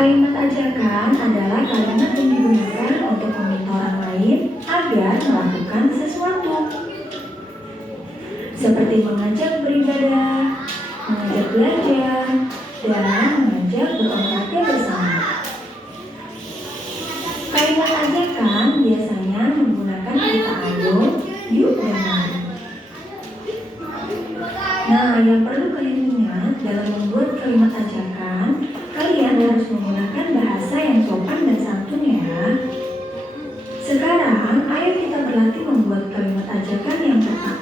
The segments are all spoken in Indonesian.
Kalimat ajakan adalah kalimat yang digunakan untuk meminta orang lain agar melakukan sesuatu, seperti mengajak beribadah, mengajak belajar, dan mengajak berolahraga bersama. Kalimat ajakan biasanya menggunakan kata ayo, yuk, dan mari. Nah, yang perlu kalian ingat dalam membuat kalimat ajakan, kalian harus menggunakan bahasa yang sopan dan santun ya. Sekarang, ayo kita berlatih membuat kalimat ajakan yang tepat.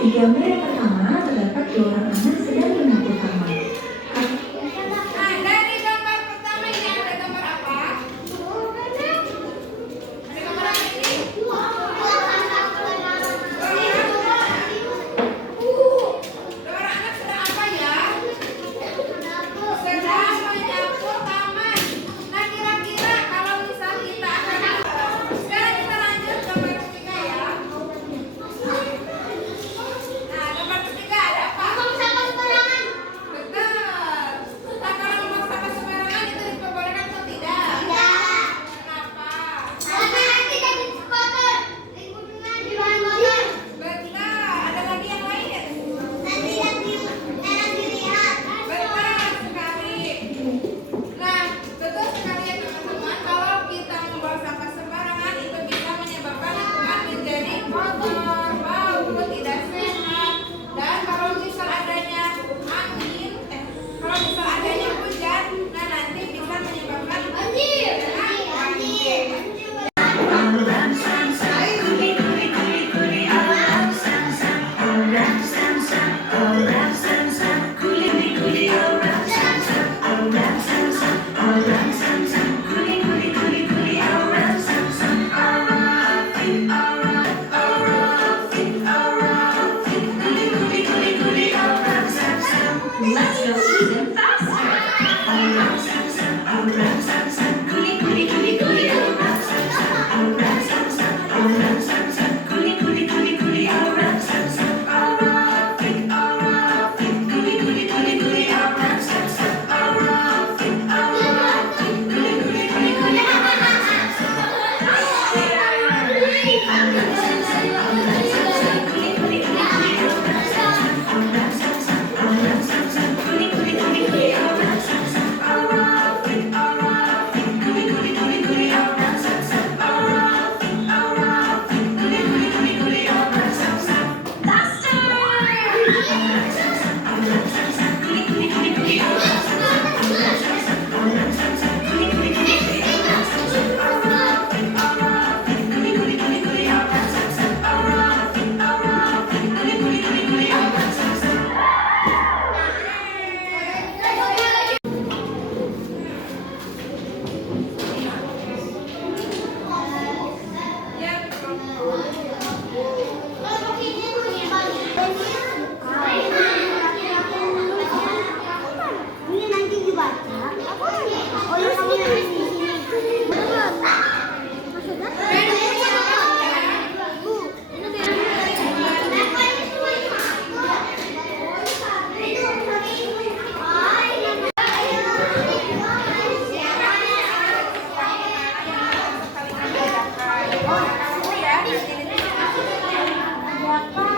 Di gambar yang pertama terdapat dua orang anak sedang menyapu taman. Dari gambar pertama ini ada gambar apa? Ada gambar apa ini? Dua orang anak sedang apa ya? Sedang menyapu taman. Nah, kira-kira kalau misal kita akan sekarang kita lanjut gambar ketiga ya. Nah, gambar ketiga ada apa? Betul. Nah, kalau membuang sampah sembarangan itu diperbolehkan atau tidak? Kenapa? Betul. Ada lagi yang lain? Betul sekali. Nah, betul sekali ya teman-teman. Kalau kita membuang sampah sembarangan itu bisa menyebabkan lingkungan menjadi kotor, bau, tidak sehat. Dan kalau misal adanya angin, kalau misal adanya hujan, nah nanti bisa menyebabkan banjir. Let's go even faster. ini tuh maksudnya.